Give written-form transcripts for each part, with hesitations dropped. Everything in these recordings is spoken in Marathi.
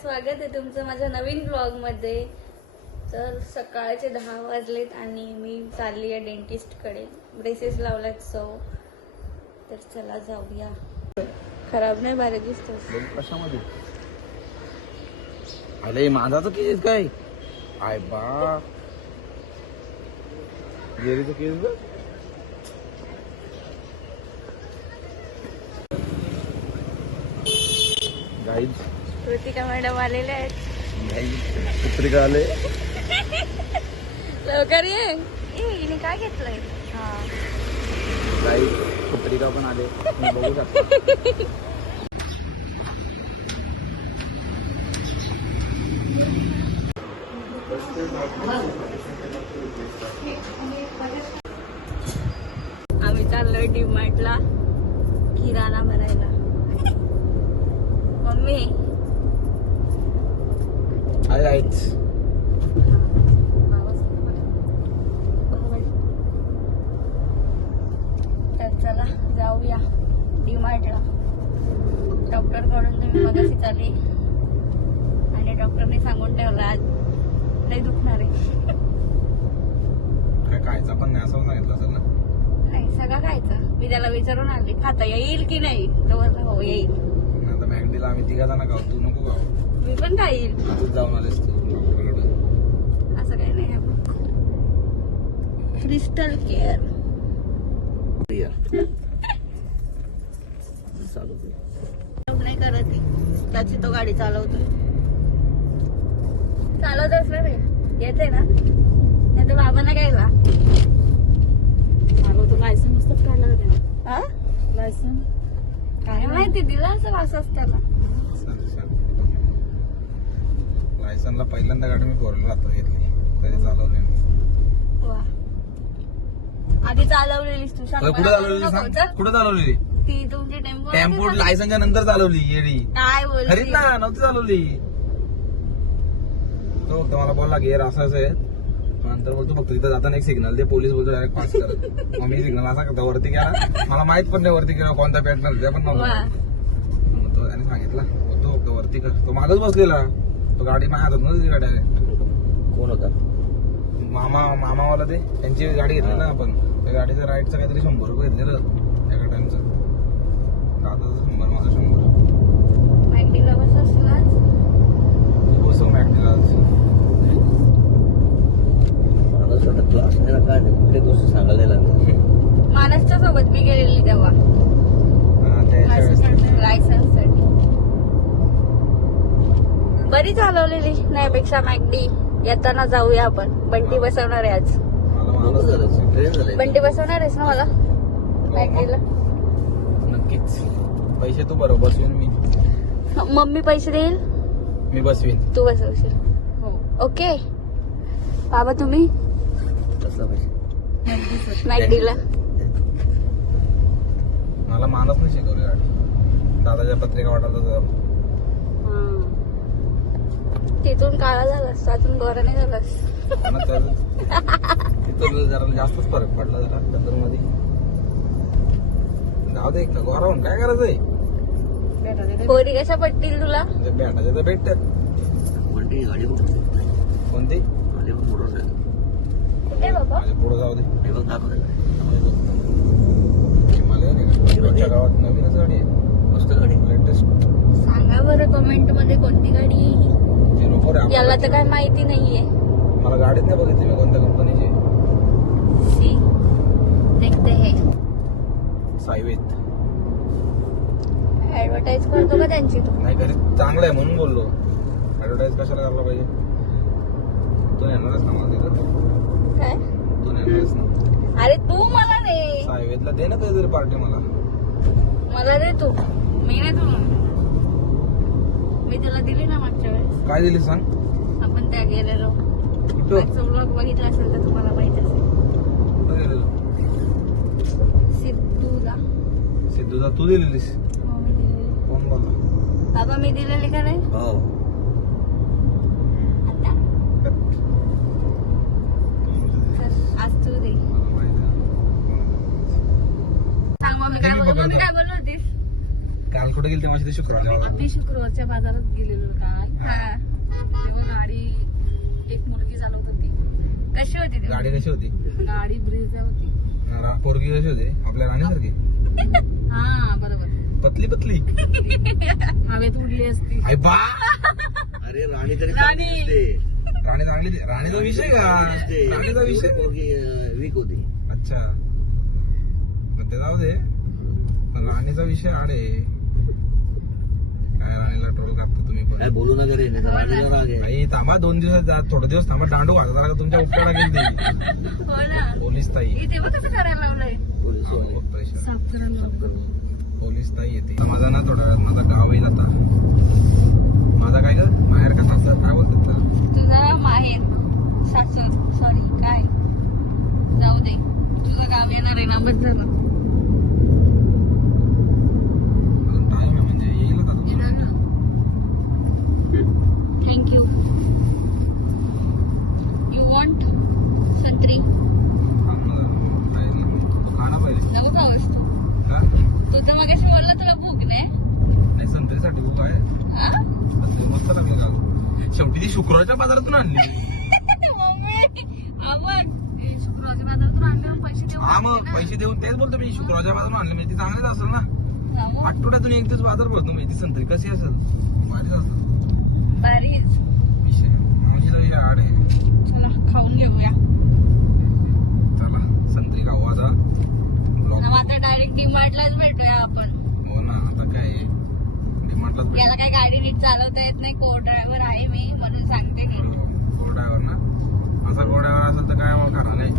स्वागत आहे तुमचं माझ्या नवीन ब्लॉग मध्ये। तर सकाळचे 10 वाजलेत आणि मी चालली आहे डेंटिस्ट कडे। ब्रेसेस लावल्यात तर चला जाऊया। खराब नाही भारी दिसतोस कशामध्ये? अरे माझा तर केस काय आय बा गेरीचं केस बघ। गाईज कृतिका मॅडम आलेल्या आहेत। पत्रिका आले लवकर ये। हिने काय घेतलंय? हा गाईज पत्रिका पण आले, तुम्ही बघू शकता। आम्ही चाललोय डीमार्टला किराणा भरायला। मम्मी आहेत तर चला जाऊया डीमार्टला। डॉक्टर कडून तुम्ही मगाशी आली आणि डॉक्टरने सांगून ठेवलं आज नाही दुखणार आहे। काय खायचा पण नाही असं सांगितलं असेल ना? नाही सगळं खायचं। मी त्याला विचारून आली खाता येईल की नाही, तो बोलला हो येईल। आता मॅगडीला आम्ही 3 जण खाऊ, तू नको खाऊ। मी पण खाईल। तूच जाऊन आलेस तू डॉक्टरकडे। असं काही नाही। क्रिस्टल केअर नाही करत आहे, त्याची तो गाडी चालवतोय। चालवतोस ना रे? येते ना? नाही तर बाबांना घ्यायला तो लायसन नुसतं काढला होता हा? लायसन काय माहिती दिलं असं असंच त्याला। लायसनला पहिल्यांदा गाडी मी फोरला आता घेतली, कधी चालवली मी। वा आधी चालवलेलीस तू? सांग कुठे मला, चालवलेली नको, सांग? चल. कुठे चालवलेली? ती तुमची टेम्पो लायसनच्या नंतर चालवली येडी। काय खरीच बोलली? ना नव्हती चालवली। तो फक्त मला बोलला गेअर असं आहे, नंतर बोलतो फक्त तिथं जाताना एक सिग्नल दे। पोलीस बोलतो डायरेक्ट पास कर। मग मी सिग्नल असा करता वरती गेला, मला माहित पण नाही वरती गेला कोणता पॅटर्न ते पण नव्हतं। वा मग तो त्याने सांगितलं तो फक्त वरती कर। तो मागच बसलेला, तो गाडी माझ्या हातात नव्हती का डायरेक्ट। कोण होता? मामावाला ते त्यांची गाडी घेतली ना आपण, त्या गाडीचं राईडचं काहीतरी 100 रुपये घेतलेलं एका टाइमचं। दादाचं 100 माझं 100। मॅगडीला बसला तू बसव मॅगडीला आज। क्लास नाही काय नाही, कुठली गोष्ट सांगायला लागली। मानसच्या सोबत मी गेलेली तेव्हा लायसन्स साठी। बरी चालवलेली नाहीपेक्षा मॅगडी। येताना जाऊया आपण। बंटी बसवणार आहे आज। बंटी बसवणार आहेस ना मला मॅगडीला? नक्कीच। पैसे तू बरोबर बसवीन मी। मम्मी पैसे देईल, मी बसवीन। तू बसवशील? हो ओके। बाबा तुम्ही मॅगडीला? मला मानच नाही शिकवली गाडी, दादाच्या पत्रिका वाटायला। तिथून काळा झालास, त्यातून गोरा नाही झालास। तिथं जरा जास्तच फरक पडला जरा कदर मध्ये। जाऊ दे, गोरा होऊन काय करायचंय? पोरी कशा पटतील तुला? भेटायचे तर भेटतात। कोणती गाडी कोणती? गाडी मोटर आहे कुठे बाबा? माझ्या पुढे जाऊ दे। हे बघ दाखवते हिमालयन आहे का? आमच्या गावात नवीनच गाडी आहे, मस्त गाडी लेटेस्ट। सांगा बरं कमेंट मध्ये कोणती गाडी आहे ही? याला तर काय माहिती नाहीये। मला गाडीत नाही बघितली मी कोणत्या कंपनीची। सी देखते है सायवेत ऍडव्हर्टाइज करतो का त्यांची तू? नाही, घरी चांगलं आहे म्हणून बोललो। ऍडव्हर्टाईज कशाला करायला पाहिजे? तू नेणारच ना मला तिथं? काय? तू नेणारच ना? अरे तू मला दे, सायवेतला दे ना काहीतरी पार्टी मला। मला दे तू। मी नाही तुला, मी तुला दिली ना मागच्या वेळेस। काय दिली सांग? आपण त्या गेलेलो, कुठं? मागचा ब्लॉग बघितला असेल तर तुम्हाला माहिती असेल। कुठं गेलेलो? सिद्धूला। सिद्धूचा तू दिलेलीस? हो मी दिलेली। कोण बोलला? बाबा मी दिलेली का नाही? हो आता आज तू दे। सांग मम्मी काय बोलत होतीस? काल कुठे गेली तेव्हा शुक्रवार आम्ही शुक्रवारच्या बाजारात गेलेलो काल. हा तेव्हा गाडी एक मुलगी चालवत होती. कशी होती ती? गाडी कशी होती? गाडी ब्रिज होती. पोरगी कशी होती? आपल्या राणीसारखी हा बरोबर. पतली पतली हवेत उडली असती. आई बा अरे राणी तरी राणी. चांगली दिसते. राणी चांगली राणीचा विषय का दिसते. राणीचा विषय पोरगी, वीक होती. अच्छा मग ते जाऊ दे पण राणीचा विषय आडे काय राणीला ट्रोल करता तुम्ही पण काय बोलू नका रे, नाही तर राणीला राग आहे. आई थांबा 2 दिवस जा थोडे दिवस थांबा दांडू घालता का तुमच्या उपकारा गेली हो ना. पोलीस ताई इथे बघ कसं करायला लावलंय. पोलीस वाले. बघतोय शा. साफ करायला लागतं. पोलीस ताई येते माझा ना थोड्या वेळात माझा गाव येईल आता माझा काय ग माहेर का सासर काय बोलतात त्याला? तुझा माहेर सासर सॉरी काय जाऊ दे. तुझं गाव येणार आहे ना बस झालं. अजून टाइम आहे म्हणजे येईल आता तो. येणार ना. थँक्यू. यू वॉन्ट संत्री थांब ना जरा. काय ना, तो खाणं पाहिजे नको खावंस तू. का? तू तर मग बोलला तुला भूक नाही. नाही संत्रीसाठी भूक आहे आ? संत्री मस्त लागेल का शेवटी ती शुक्रवारच्या बाजारातून आणली मम्मी आपण हे शुक्रवारच्या बाजारातून आणल्यावर पैसे देऊन हा मग पैसे देऊन तेच बोलतो मी शुक्रवारच्या बाजारातून आणले म्हणजे ती चांगलीच असेल ना मग आठवड्यातून एक दिवस बाजार भरतो मी ती संत्री कशी असेल भारीच असेल भारीच. विषय मावशीचा विषय आड आहे चला खाऊन घेऊया. चला संत्री खाऊ आता ब्लॉग मग आता डायरेक्ट डीमार्टलाच भेटूया आपण. हो ना आता काय डिमांडलाच याला काही गाडी नीट चालवता येत नाही. को ड्रायव्हर आहे मी म्हणून सांगते की घोड्यावर ना असा घोड्यावर असेल तर काय मग खरं नाही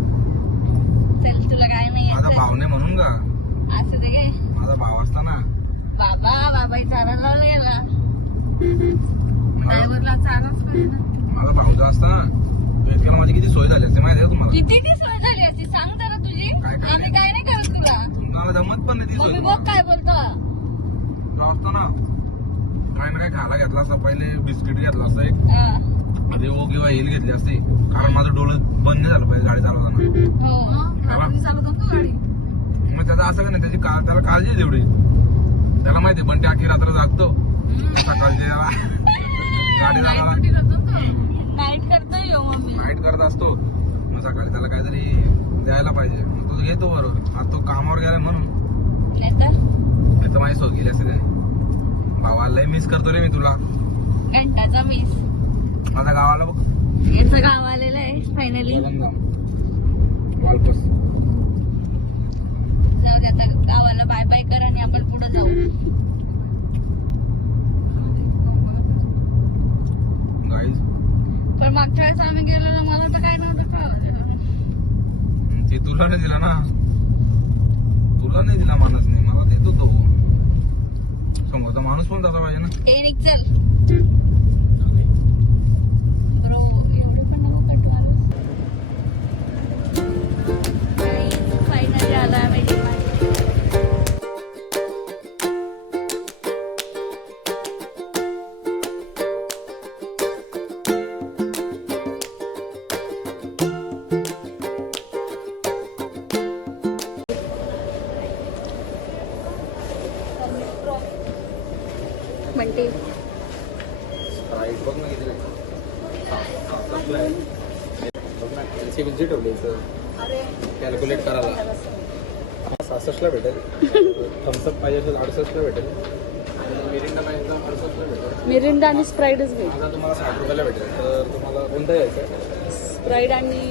चल तुला काय नाही माझा येत भाव नाही म्हणून का असं ते काय माझा भाव असता ना बाबा चारा लावला याला. ड्रायव्हरला चाराच पाहिजे. माझा भाव जो असता ना तो इतक्याला माझी किती सोय झाली असते माहिती आहे का तुम्हाला किती ती सोय झाली असती सांग जरा तुझी. आम्ही काय नाही करत तुला. तुम्हाला जमत पण नाही ती सोय तुम्ही बघ काय बोलतो. जो असतो ना काय ना काय खायला घेतला असता पहिले बिस्किट घेतला असता एक हा. रेवो किंवा हिल घेतली असते कारण माझं डोळं बंद नाही झालं पाहिजे गाडी चालवताना हो. रात्री चालत होतो गाडी. मग त्याचं असं का नाही त्याची त्याला काळजी आहे तेवढी त्याला माहिती पण ते अख्खी रात्र जागतो सकाळची गाडी नाईट चालवायला ड्युटी करतो ना तो. नाईट करतोय हो मम्मी. नाईट करत असतो मग सकाळी त्याला काहीतरी द्यायला पाहिजे मग तो घेतो बरोबर आता तो कामावर गेला म्हणून नाहीतर तर माझी सोय गेली असते त्याने भावाला लय मिस करतो रे मी तुला घंटाचा मिस. आता गावाला बघ याचं गाव आलेलं आहे फायनली. वालपूस जाऊ दे आता गावाला बाय बाय कर आणि आपण पुढे जाऊ. गाईज पण मागच्या वेळेस आम्ही गेलो मला तर काय नव्हतं कळलं. ते तुला नाही दिला ना तुला नाही दिला माणूसने मला देतो तो समोरचा माणूस पण तसा पाहिजे ना ए निक चल. बरोबर एवढं पण नको कटू आलं. फायनली आला आम्ही DMart. म्हणते बघ ना किती बघ ना LCBC ठेवली कॅल्क्युलेट करायला 66ला भेटेल थम्सअप पाहिजे असेल 68ला भेटेल मिरिंडा पाहिजे 68ला भेटेल मिरिंडा आणि स्प्राईटच घे. माझा तुम्हाला 60 रुपयाला भेटेल तर तुम्हाला कोणता घ्यायचा आहे स्प्राईट आणि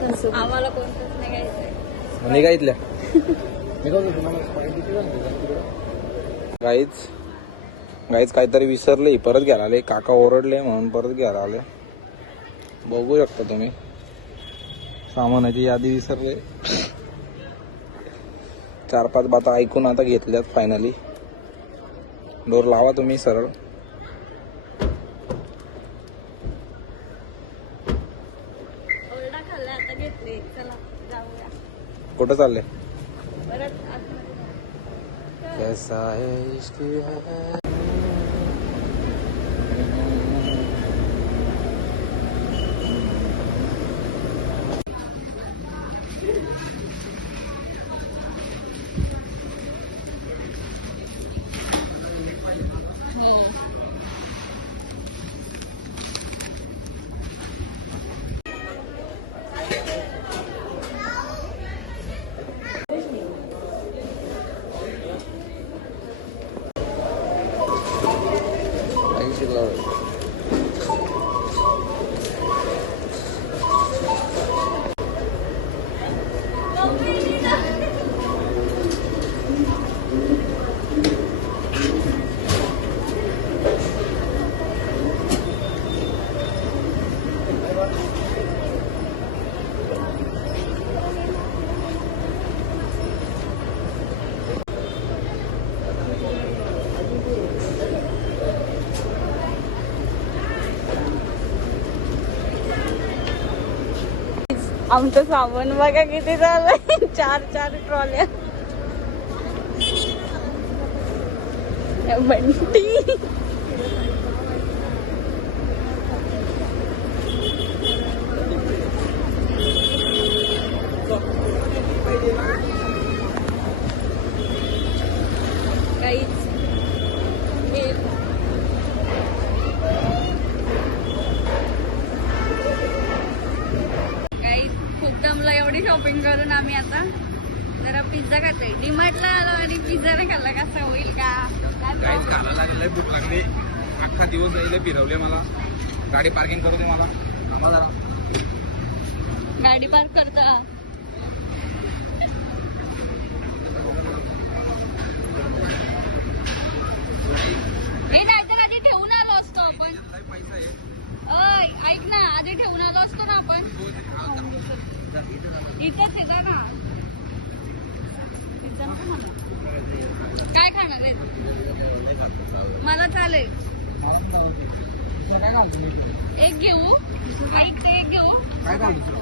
थम्स अप. आम्हाला कोणतंच नाही घ्यायचंय. मी काय इथल्या मी काय तुम्हाला स्पाईट किती गाईच काहीतरी विसरले परत घ्यायला आले काका ओरडले म्हणून परत घ्यायला आले बघू शकता तुम्ही सामानाची यादी विसरले 4-5 बाता ऐकून आता घेतल्यात फायनली डोर लावा तुम्ही सरळ ओरडा खाल्ला आता घेतले. चला जाऊया कुठं चालले परत आतमध्ये जाऊ. कैसा है इश्क है आमचं सामान बघा किती झालंय. 4 ट्रॉल्या. बंटी काहीच खूप दमला. एवढी शॉपिंग करून आम्ही आता जरा पिझ्झा खातोय. डीमार्टला आलो आणि पिझ्झा नाही खाल्ला कसा होईल का. काहीच खायला लागले, भूक लागली. अख्खा दिवस जाईल फिरवले मला. गाडी पार्किंग करू दे मला. थांबा जरा. गाडी पार्क करता. हे नाही तर आधी ठेवून आलो असतो आपण. ऐक ना, आधी ठेवून आलो असतो ना आपण. इथंच आहे ना. काय खाणार आहे? मला चालेल. एक घेऊ. एक घेऊ. काय घालतो?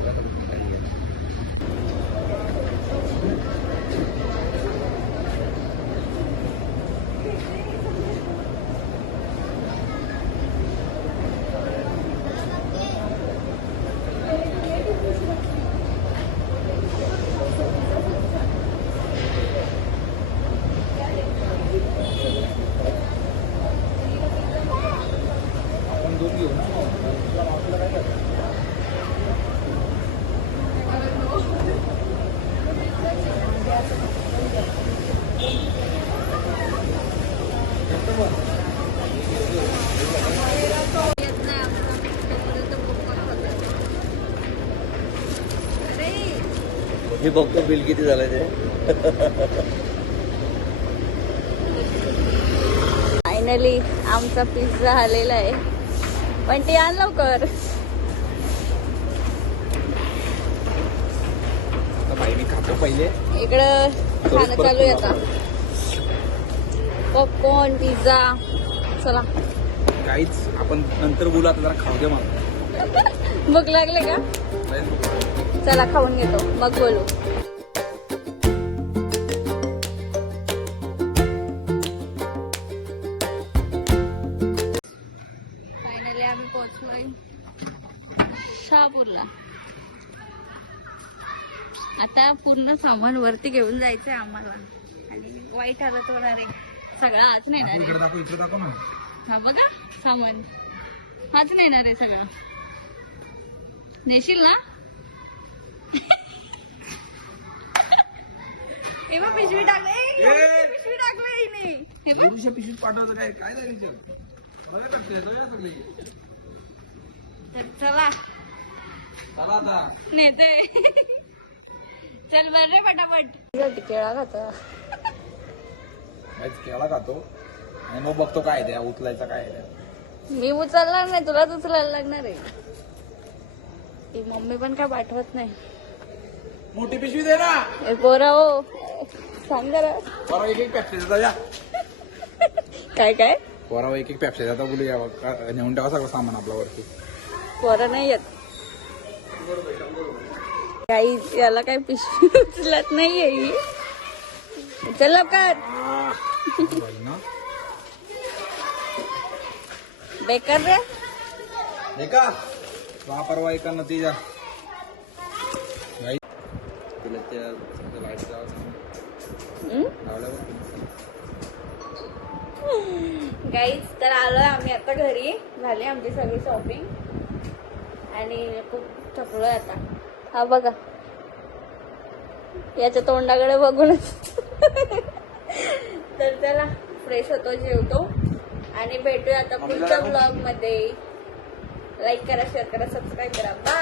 आपण दोन घेऊ ना. काय करतो? मी बघतो बिल किती झालंय ते. फायनली आमचा पिझ्झा आलेला आहे. पण ते आण लवकर. भाई मी खातो पहिले. इकडं खाणं चालू आहे आता. Popcorn pizza. चला काहीच आपण नंतर बोलू. आता जरा खाऊ दे मला. भूक लागले का? चला खाऊन घेतो मग बोलू. फायनली आम्ही पोहोचलोय शहापूरला. आता पूर्ण सामान वरती घेऊन जायचंय आम्हाला. आणि वाईट हालत होणार आहे. सगळं आज नाही ना. इकडे दाखव, इकडे दाखव ना. हा बघा सामान. हाच नेणार आहे सगळं. नेशील ना? हे बघ पिशवी टाकले. पिशवी टाकलं हिने. हे बघ. एवढीशा पिशवीत पाठवतं काय काय जायचं? तर चला चला आता. नेते. चल बर रे पटापट. केळा खाता. काहीच केळा खातो आणि मग बघतो काय द्या उचलायचा काय द्या. मी उचलणार नाही, तुलाच उचलायला लागणार आहे. ती मम्मी पण काय पाठवत नाही. मोठी पिशवी दे ना. ए पोरा हो, सांग जरा. पोरा एक एक पॅप्सी देता या. काय काय पोरा एक एक पॅप्सी देता बोलू या. नेऊन ठेवा सगळं सामान आपल्यावरती. पोरा नाही येत. काही याला काही पिशवी उचलत नाहीये ही. चल लवकर. बेकार रे. एका परवा एका नतीजा तुला त्या लाईट गाईज तर आलोय आम्ही आता घरी. झाली आमची सगळी शॉपिंग आणि खूप थकलोय आता. हा बघा याच्या तोंडाकडे बघूनच. तर चला फ्रेश होतो, जेवतो आणि भेटूया आता पुढच्या ब्लॉग मध्ये. लाईक करा, शेअर करा, सबस्क्राईब करा. बाय.